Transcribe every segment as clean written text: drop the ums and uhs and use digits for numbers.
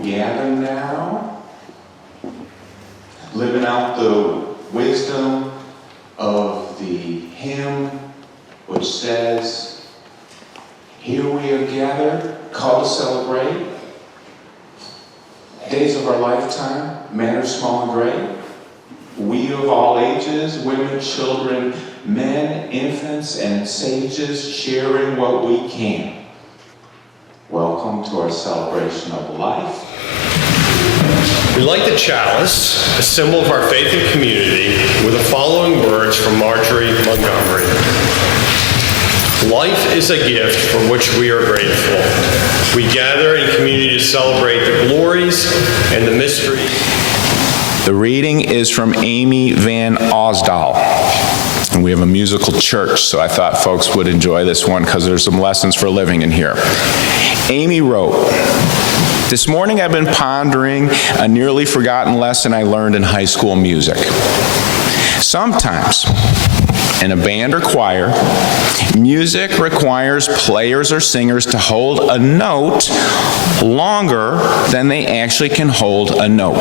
we gather now, living out the wisdom of the hymn which says, here we are gathered, called to celebrate days of our lifetime, manner small and great. We of all ages, women, children, men, infants, and sages, sharing what we can. Welcome to our celebration of life. We light the chalice, a symbol of our faith and community, with the following words from Marjorie Montgomery. Life is a gift for which we are grateful. We gather in community to celebrate the glories and the mysteries. The reading is from Amy Van Osdal. And we have a musical church, so I thought folks would enjoy this one because there's some lessons for living in here. Amy wrote, this morning I've been pondering a nearly forgotten lesson I learned in high school music. Sometimes, in a band or choir, music requires players or singers to hold a note longer than they actually can hold a note.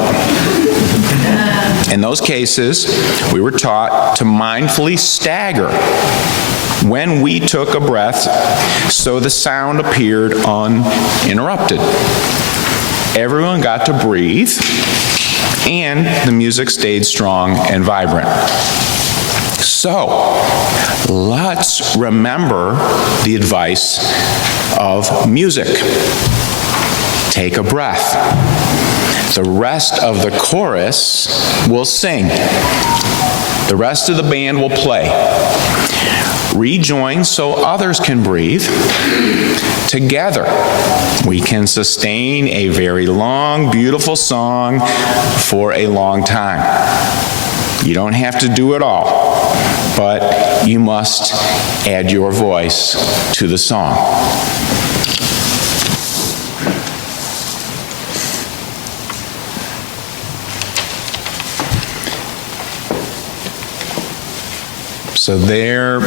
In those cases, we were taught to mindfully stagger when we took a breath so the sound appeared uninterrupted. Everyone got to breathe, and the music stayed strong and vibrant. So, let's remember the advice of music. Take a breath. The rest of the chorus will sing. The rest of the band will play. Rejoin so others can breathe. Together, we can sustain a very long, beautiful song for a long time. You don't have to do it all, but you must add your voice to the song. So there,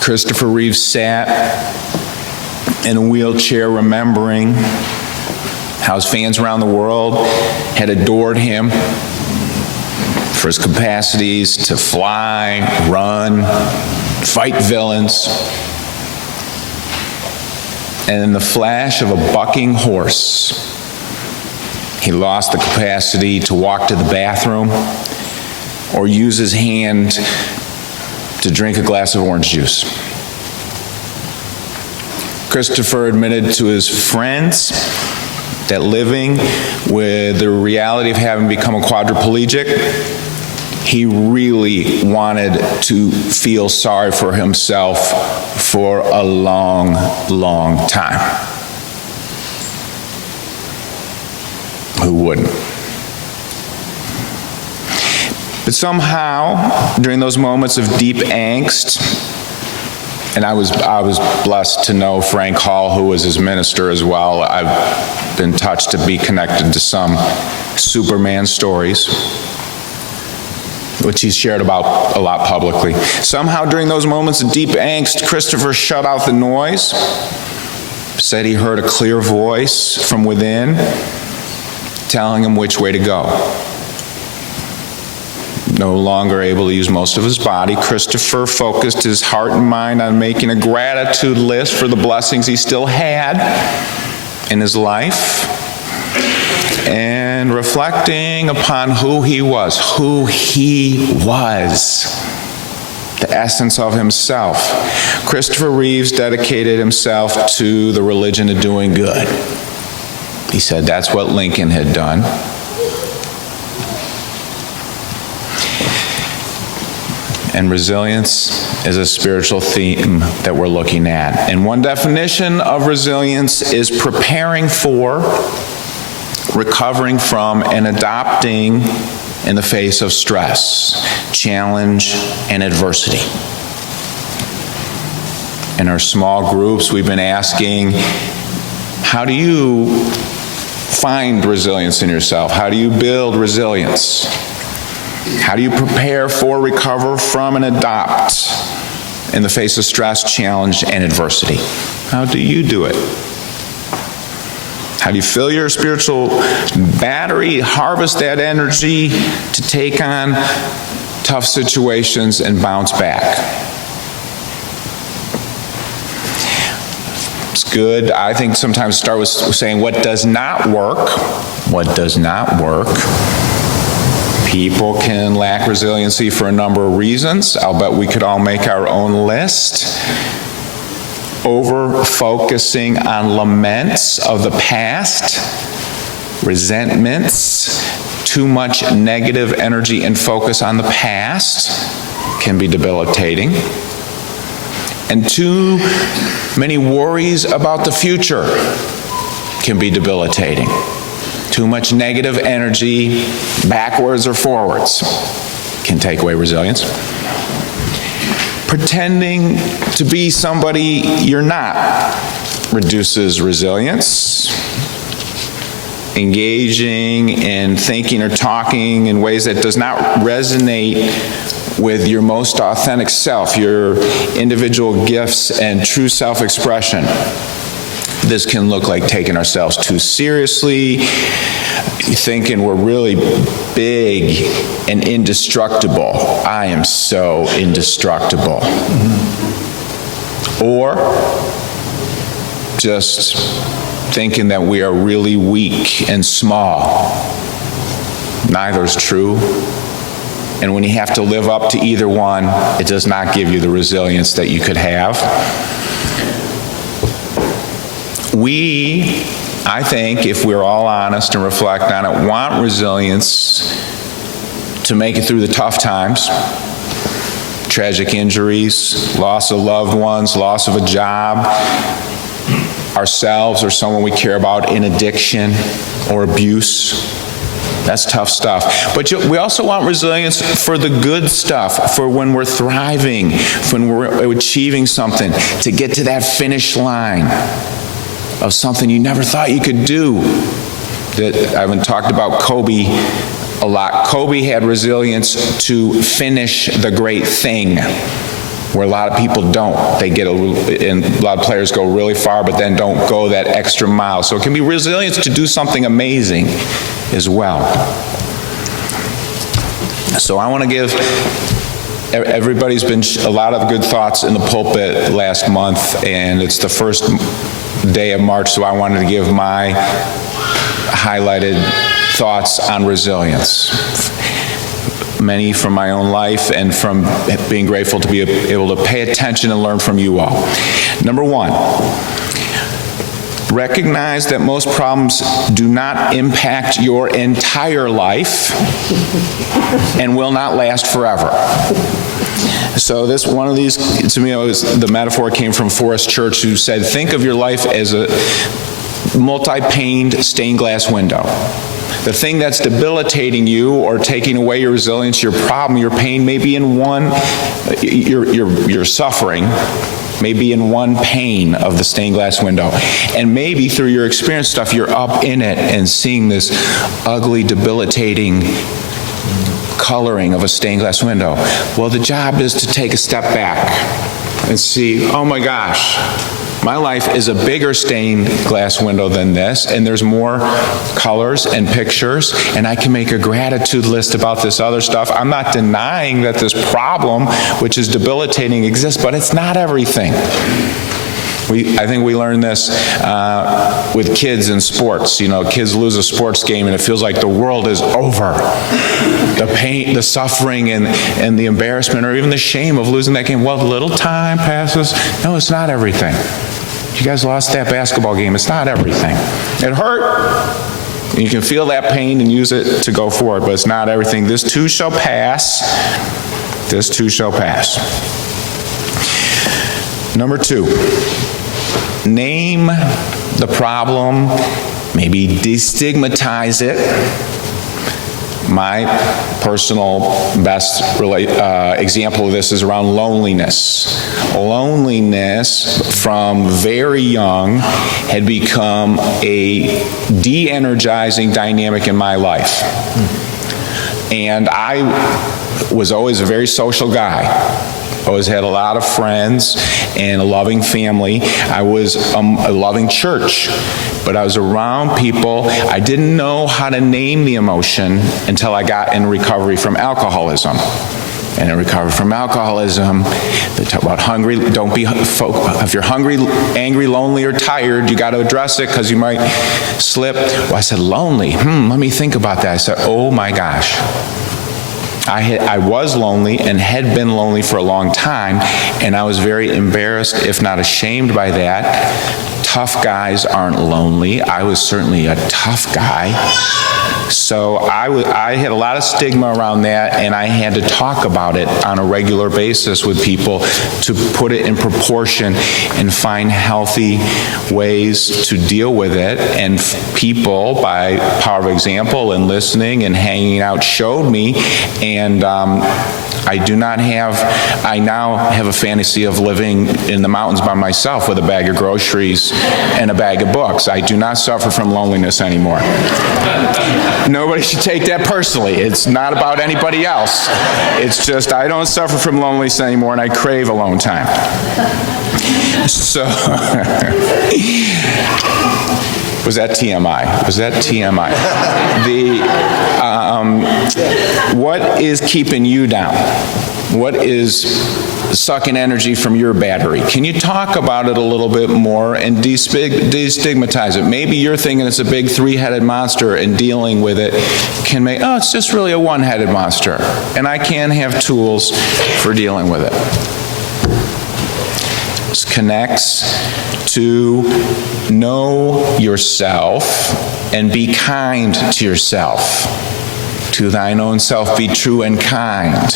Christopher Reeve sat in a wheelchair remembering how his fans around the world had adored him for his capacities to fly, run, fight villains. And in the flash of a bucking horse, he lost the capacity to walk to the bathroom or use his hand to drink a glass of orange juice. Christopher admitted to his friends that living with the reality of having become a quadriplegic, he really wanted to feel sorry for himself for a long, long time. Who wouldn't? But somehow, during those moments of deep angst, and I was blessed to know Frank Hall, who was his minister as well. I've been touched to be connected to some Superman stories, which he's shared about a lot publicly. Somehow, during those moments of deep angst, Christopher shut out the noise, said he heard a clear voice from within telling him which way to go. No longer able to use most of his body, Christopher focused his heart and mind on making a gratitude list for the blessings he still had in his life and reflecting upon who he was, the essence of himself. Christopher Reeves dedicated himself to the religion of doing good. He said that's what Lincoln had done. And resilience is a spiritual theme that we're looking at. And one definition of resilience is preparing for, recovering from, and adapting in the face of stress, challenge, and adversity. In our small groups, we've been asking, how do you find resilience in yourself? How do you build resilience? How do you prepare for, recover from, and adapt in the face of stress, challenge, and adversity? How do you do it? How do you fill your spiritual battery, harvest that energy to take on tough situations and bounce back? It's good, I think, sometimes start with saying what does not work. What does not work? People can lack resiliency for a number of reasons. I'll bet we could all make our own list. Over-focusing on laments of the past, resentments, too much negative energy and focus on the past can be debilitating. And too many worries about the future can be debilitating. Too much negative energy, backwards or forwards, can take away resilience. Pretending to be somebody you're not reduces resilience. Engaging in thinking or talking in ways that does not resonate with your most authentic self, your individual gifts and true self-expression. This can look like taking ourselves too seriously, thinking we're really big and indestructible. I am so indestructible. Or just thinking that we are really weak and small. Neither is true. And when you have to live up to either one, it does not give you the resilience that you could have. We, I think, if we're all honest and reflect on it, want resilience to make it through the tough times, tragic injuries, loss of loved ones, loss of a job, ourselves or someone we care about in addiction or abuse. That's tough stuff. But we also want resilience for the good stuff, for when we're thriving, when we're achieving something, to get to that finish line of something you never thought you could do. That I haven't talked about Kobe a lot. Kobe had resilience to finish the great thing, where a lot of people don't. They get and a lot of players go really far, but then don't go that extra mile. So it can be resilience to do something amazing as well. So I want to give, everybody's been a lot of good thoughts in the pulpit last month, and it's the first day of March, so I wanted to give my highlighted thoughts on resilience. Many from my own life and from being grateful to be able to pay attention and learn from you all. Number one, recognize that most problems do not impact your entire life and will not last forever. So this, one of these, to me, the metaphor came from Forrest Church, who said, think of your life as a multi-paned stained glass window. The thing that's debilitating you or taking away your resilience, your problem, your pain may be in one, your suffering may be in one pane of the stained glass window. And maybe through your experience stuff, you're up in it and seeing this ugly, debilitating coloring of a stained glass window. Well, the job is to take a step back and see, oh my gosh, my life is a bigger stained glass window than this, and there's more colors and pictures, and I can make a gratitude list about this other stuff. I'm not denying that this problem, which is debilitating, exists, but it's not everything. I think we learned this with kids in sports. You know, kids lose a sports game and it feels like the world is over. The pain, the suffering, and the embarrassment, or even the shame of losing that game. Well, a little time passes. No, it's not everything. You guys lost that basketball game. It's not everything. It hurt. And you can feel that pain and use it to go forward, but it's not everything. This too shall pass. This too shall pass. Number two. Name the problem, maybe destigmatize it. My personal best example of this is around loneliness. Loneliness from very young had become a de-energizing dynamic in my life. And I was always a very social guy. always had a lot of friends and a loving family. I was a loving church, but I was around people. I didn't know how to name the emotion until I got in recovery from alcoholism. And in recovery from alcoholism, they talk about hungry. Don't be, if you're hungry, angry, lonely, or tired, you got to address it because you might slip. Well, I said, lonely. Let me think about that. I said, oh my gosh. I was lonely and had been lonely for a long time, and I was very embarrassed, if not ashamed by that. Tough guys aren't lonely. I was certainly a tough guy. So I had a lot of stigma around that, and I had to talk about it on a regular basis with people to put it in proportion and find healthy ways to deal with it. And people, by power of example and listening and hanging out, showed me. And I now have a fantasy of living in the mountains by myself with a bag of groceries and a bag of books. I do not suffer from loneliness anymore. Nobody should take that personally. It's not about anybody else. It's just I don't suffer from loneliness anymore, and I crave alone time. So, was that TMI? Was that TMI? What is keeping you down? What is sucking energy from your battery? Can you talk about it a little bit more and destigmatize it? Maybe you're thinking it's a big three-headed monster, and dealing with it can make, oh, it's just really a one-headed monster, and I can have tools for dealing with it. This connects to know yourself and be kind to yourself. To thine own self be true and kind.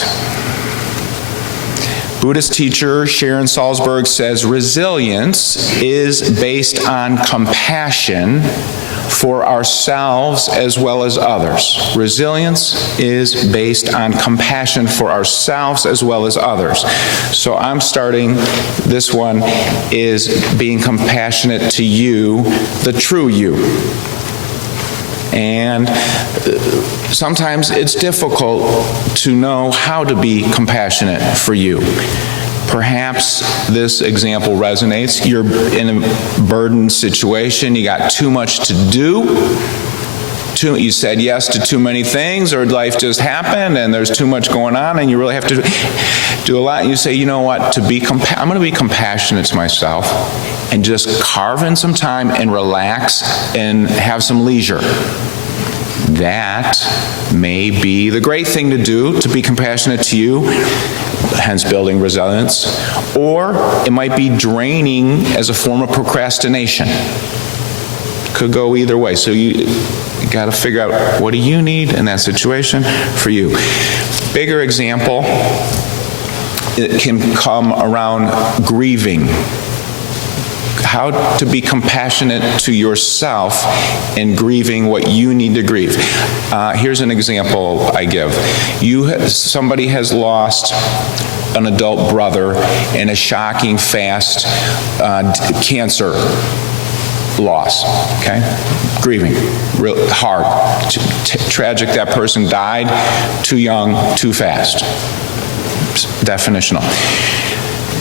Buddhist teacher Sharon Salzberg says resilience is based on compassion for ourselves as well as others. Resilience is based on compassion for ourselves as well as others. So I'm starting, this one is being compassionate to you, the true you. And sometimes it's difficult to know how to be compassionate for you. Perhaps this example resonates. You're in a burdened situation. You got too much to do. You said yes to too many things, or life just happened and there's too much going on and you really have to do a lot. And you say, you know what, I'm going to be compassionate to myself and just carve in some time and relax and have some leisure. That may be the great thing to do, to be compassionate to you, hence building resilience. Or it might be draining as a form of procrastination. Could go either way. So you got to figure out, what do you need in that situation for you? Bigger example, it can come around grieving. How to be compassionate to yourself in grieving what you need to grieve. Here's an example I give. Somebody has lost an adult brother in a shocking, fast cancer loss, okay? Grieving, real hard, tragic. That person died too young, too fast. Definitional.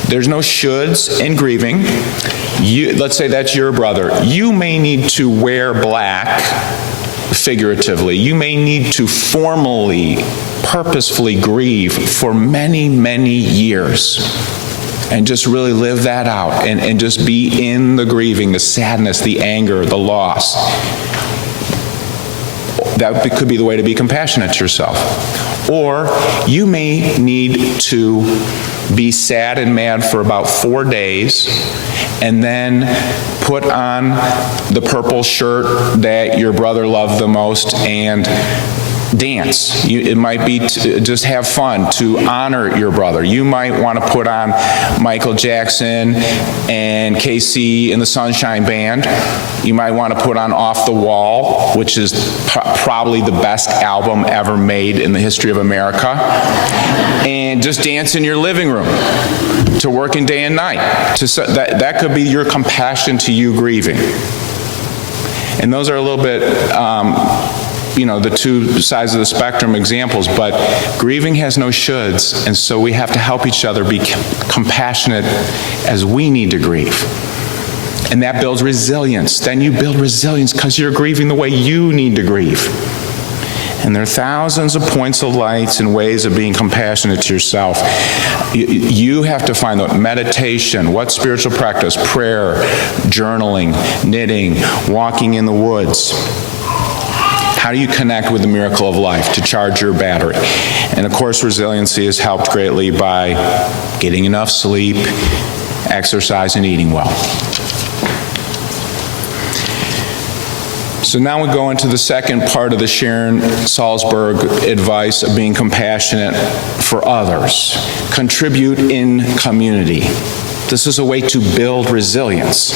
There's no shoulds in grieving. Let's say that's your brother. You may need to wear black, figuratively. You may need to formally, purposefully grieve for many, many years. And just really live that out and just be in the grieving, the sadness, the anger, the loss. That could be the way to be compassionate to yourself. Or you may need to be sad and mad for about 4 days and then put on the purple shirt that your brother loved the most and dance. It might be just have fun to honor your brother. You might want to put on Michael Jackson and KC and the Sunshine Band. You might want to put on Off the Wall, which is probably the best album ever made in the history of America, and just dance in your living room to working day and night. That could be your compassion to you grieving. And those are a little bit the two sides of the spectrum examples, but grieving has no shoulds, and so we have to help each other be compassionate as we need to grieve. And that builds resilience. Then you build resilience because you're grieving the way you need to grieve. And there are thousands of points of lights and ways of being compassionate to yourself. You have to find the meditation, what spiritual practice, prayer, journaling, knitting, walking in the woods. How do you connect with the miracle of life to charge your battery? And of course, resiliency is helped greatly by getting enough sleep, exercise, and eating well. So now we go into the second part of the Sharon Salzberg advice of being compassionate for others. Contribute in community. This is a way to build resilience.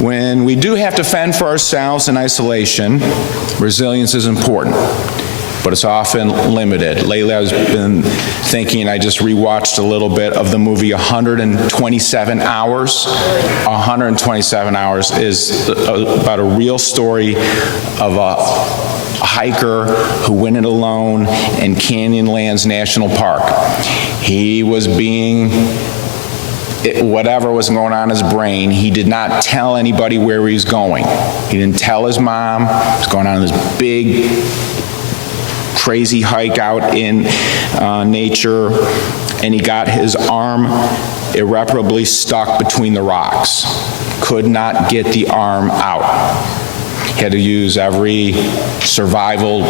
When we do have to fend for ourselves in isolation, resilience is important, but it's often limited. Lately I've been thinking, I just rewatched a little bit of the movie 127 Hours. 127 Hours is about a real story of a hiker who went it alone in Canyonlands National Park. He was whatever was going on in his brain, he did not tell anybody where he was going. He didn't tell his mom. He was going on this big, crazy hike out in nature, and he got his arm irreparably stuck between the rocks. Could not get the arm out. He had to use every survival,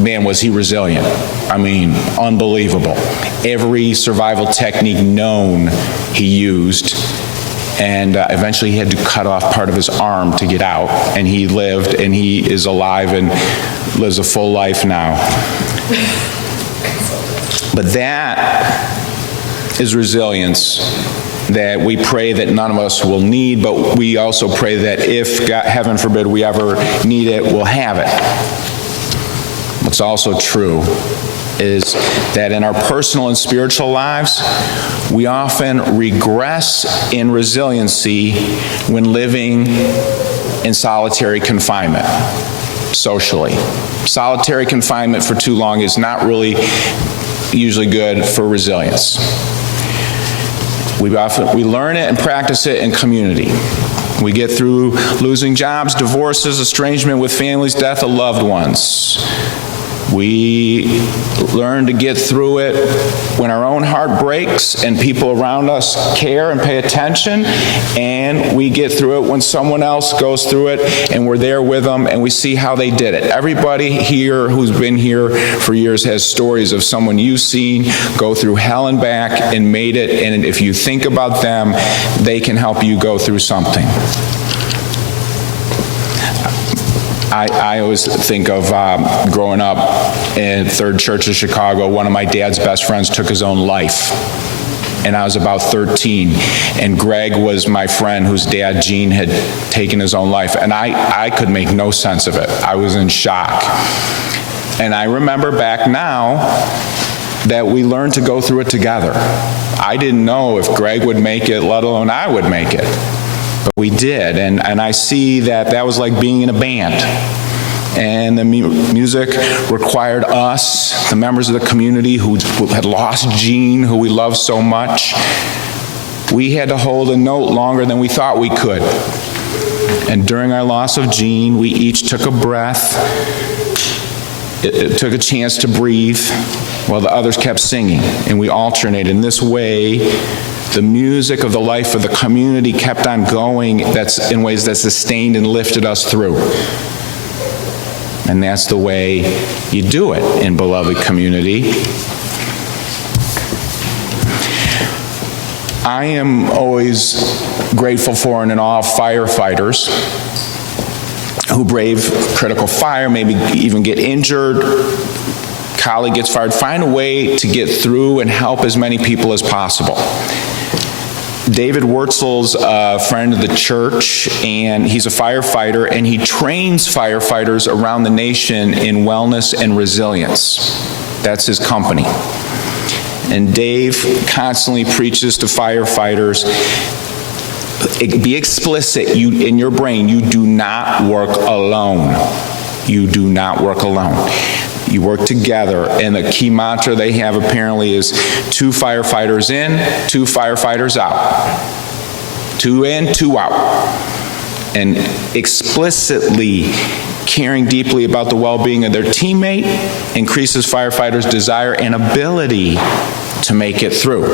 man, was he resilient. I mean, unbelievable. Every survival technique known he used, and eventually he had to cut off part of his arm to get out, and he lived, and he is alive and lives a full life now. But that is resilience that we pray that none of us will need, but we also pray that if, God, heaven forbid, we ever need it, we'll have it. What's also true is that in our personal and spiritual lives, we often regress in resiliency when living in solitary confinement, socially. Solitary confinement for too long is not really usually good for resilience. We learn it and practice it in community. We get through losing jobs, divorces, estrangement with families, death of loved ones. We learn to get through it when our own heart breaks and people around us care and pay attention, and we get through it when someone else goes through it and we're there with them and we see how they did it. Everybody here who's been here for years has stories of someone you've seen go through hell and back and made it, and if you think about them, they can help you go through something. I always think of growing up in Third Church of Chicago. One of my dad's best friends took his own life, and I was about 13. And Greg was my friend whose dad, Gene, had taken his own life. And I could make no sense of it. I was in shock. And I remember back now that we learned to go through it together. I didn't know if Greg would make it, let alone I would make it. But we did, and I see that was like being in a band. And the music required us, the members of the community who had lost Gene, who we love so much. We had to hold a note longer than we thought we could. And during our loss of Gene, we each took a breath. It took a chance to breathe while the others kept singing, and we alternated. In this way, the music of the life of the community kept on going in ways that sustained and lifted us through. And that's the way you do it in beloved community. I am always grateful for and in awe of firefighters who brave critical fire, maybe even get injured, colleague gets fired, find a way to get through and help as many people as possible. David Wurtzel's a friend of the church, and he's a firefighter, and he trains firefighters around the nation in wellness and resilience. That's his company. And Dave constantly preaches to firefighters, be explicit in your brain, you do not work alone. You do not work alone. You work together, and the key mantra they have apparently is 2 firefighters in, 2 firefighters out. 2 in, 2 out. And explicitly caring deeply about the well-being of their teammate increases firefighters' desire and ability to make it through.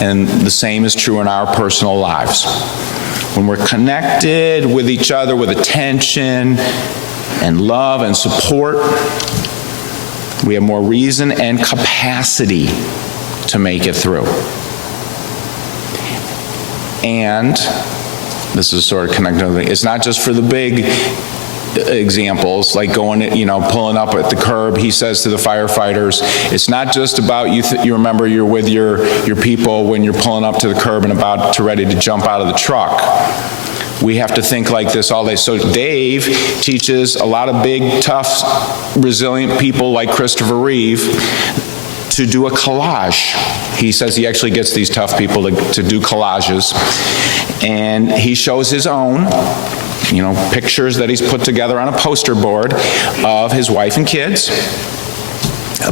And the same is true in our personal lives. When we're connected with each other with attention and love and support, we have more reason and capacity to make it through. And this is sort of connected. It's not just for the big examples, like going, pulling up at the curb. He says to the firefighters, it's not just about you remember you're with your people when you're pulling up to the curb and about to ready to jump out of the truck. We have to think like this all day. So Dave teaches a lot of big, tough, resilient people like Christopher Reeve to do a collage. He says he actually gets these tough people to do collages. And he shows his own, pictures that he's put together on a poster board of his wife and kids.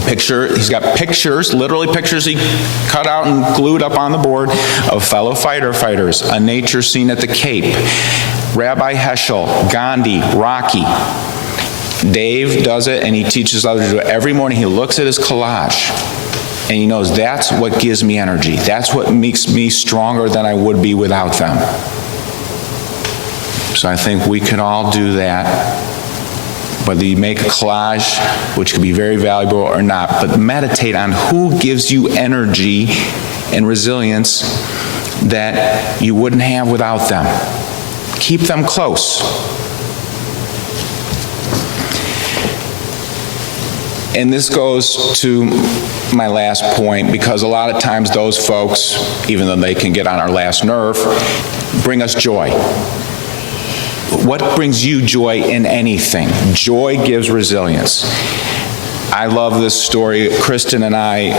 He's got pictures, literally pictures he cut out and glued up on the board of fellow firefighters, a nature scene at the Cape, Rabbi Heschel, Gandhi, Rocky. Dave does it, and he teaches others to do it. Every morning he looks at his collage, and he knows that's what gives me energy. That's what makes me stronger than I would be without them. So I think we can all do that. Whether you make a collage, which can be very valuable or not, but meditate on who gives you energy and resilience that you wouldn't have without them. Keep them close. And this goes to my last point, because a lot of times those folks, even though they can get on our last nerve, bring us joy. What brings you joy in anything? Joy gives resilience. I love this story. Kristen and I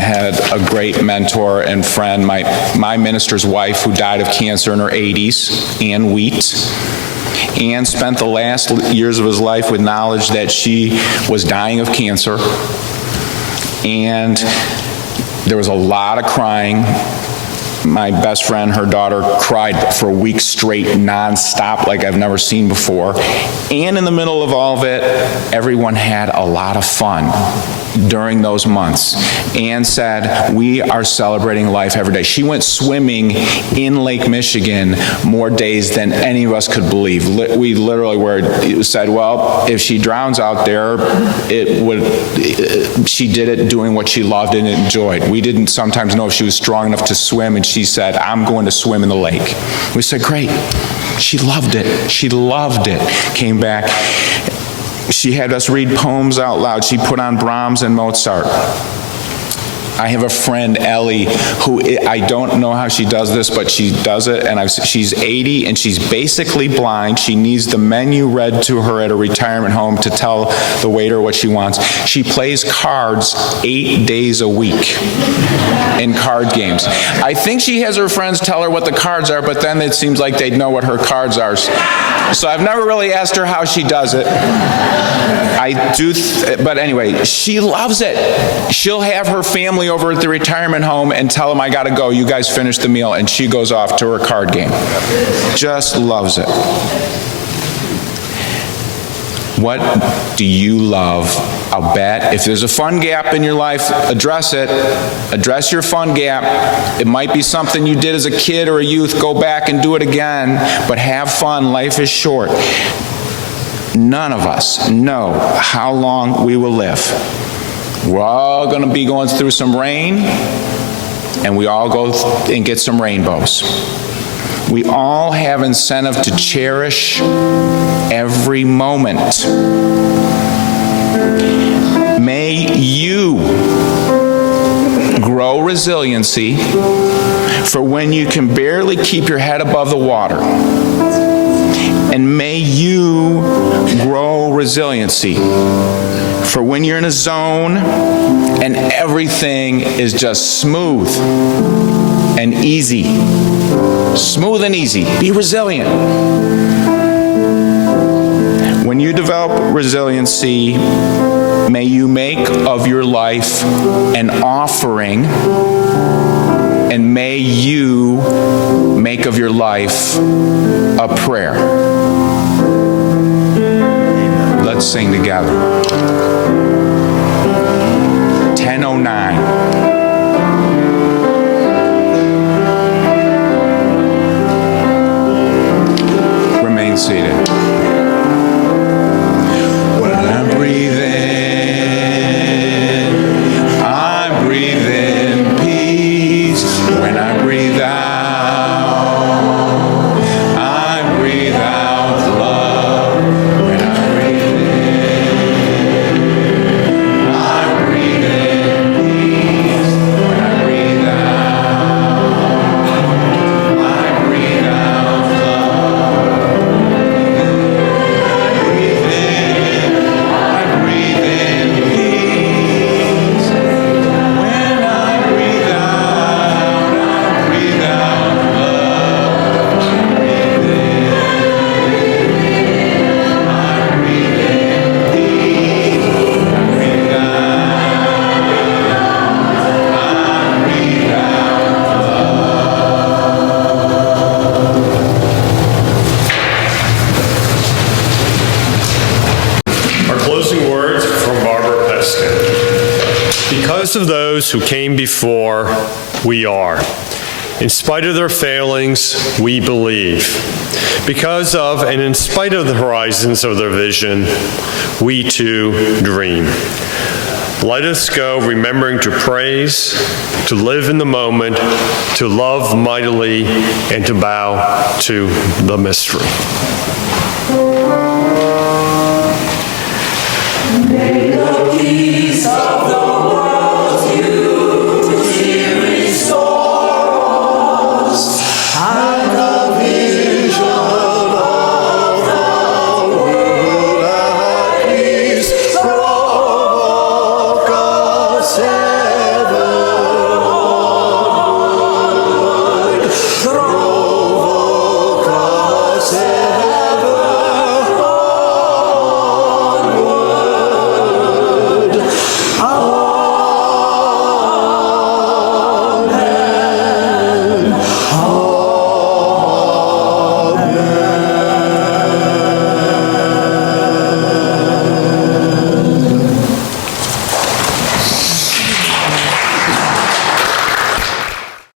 had a great mentor and friend, my minister's wife, who died of cancer in her 80s, Ann Wheat. Ann spent the last years of his life with knowledge that she was dying of cancer. And there was a lot of crying. My best friend, her daughter, cried for a week straight, nonstop, like I've never seen before. And in the middle of all of it, everyone had a lot of fun during those months. Anne said, we are celebrating life every day. She went swimming in Lake Michigan more days than any of us could believe. We literally said, well, if she drowns out there, she did it doing what she loved and enjoyed. We didn't sometimes know if she was strong enough to swim, and she said, I'm going to swim in the lake. We said, great. She loved it. She loved it. Came back. She had us read poems out loud. She put on Brahms and Mozart. I have a friend, Ellie, who I don't know how she does this, but she does it, and she's 80, and she's basically blind. She needs the menu read to her at a retirement home to tell the waiter what she wants. She plays cards 8 days a week in card games. I think she has her friends tell her what the cards are, but then it seems like they'd know what her cards are. So I've never really asked her how she does it. But anyway, she loves it. She'll have her family over at the retirement home and tell them, I gotta go, you guys finish the meal, and she goes off to her card game. Just loves it. What do you love? I'll bet if there's a fun gap in your life, address it. Address your fun gap. It might be something you did as a kid or a youth. Go back and do it again, but have fun. Life is short. None of us know how long we will live. We're all going to be going through some rain, and we all go and get some rainbows. We all have incentive to cherish every moment. May you grow resiliency for when you can barely keep your head above the water. And may you grow resiliency for when you're in a zone and everything is just smooth and easy. Smooth and easy. Be resilient. When you develop resiliency, may you make of your life an offering, and may you make of your life a prayer. Let's sing together. 10:09. Remain seated. When I breathe in, I breathe in peace. When I breathe out, I breathe out love. When I breathe in, I breathe in peace. When I breathe out, I breathe out love. Breathe in, I breathe in peace. When I breathe out, I breathe out love. Breathe in, I breathe in peace. I breathe out, I breathe out. Our closing words from Barbara Peskin. Because of those who came before, we are. In spite of their failings, we believe. Because of and in spite of the horizons of their vision, we too dream. Let us go remembering to praise, to live in the moment, to love mightily, and to bow to the mystery.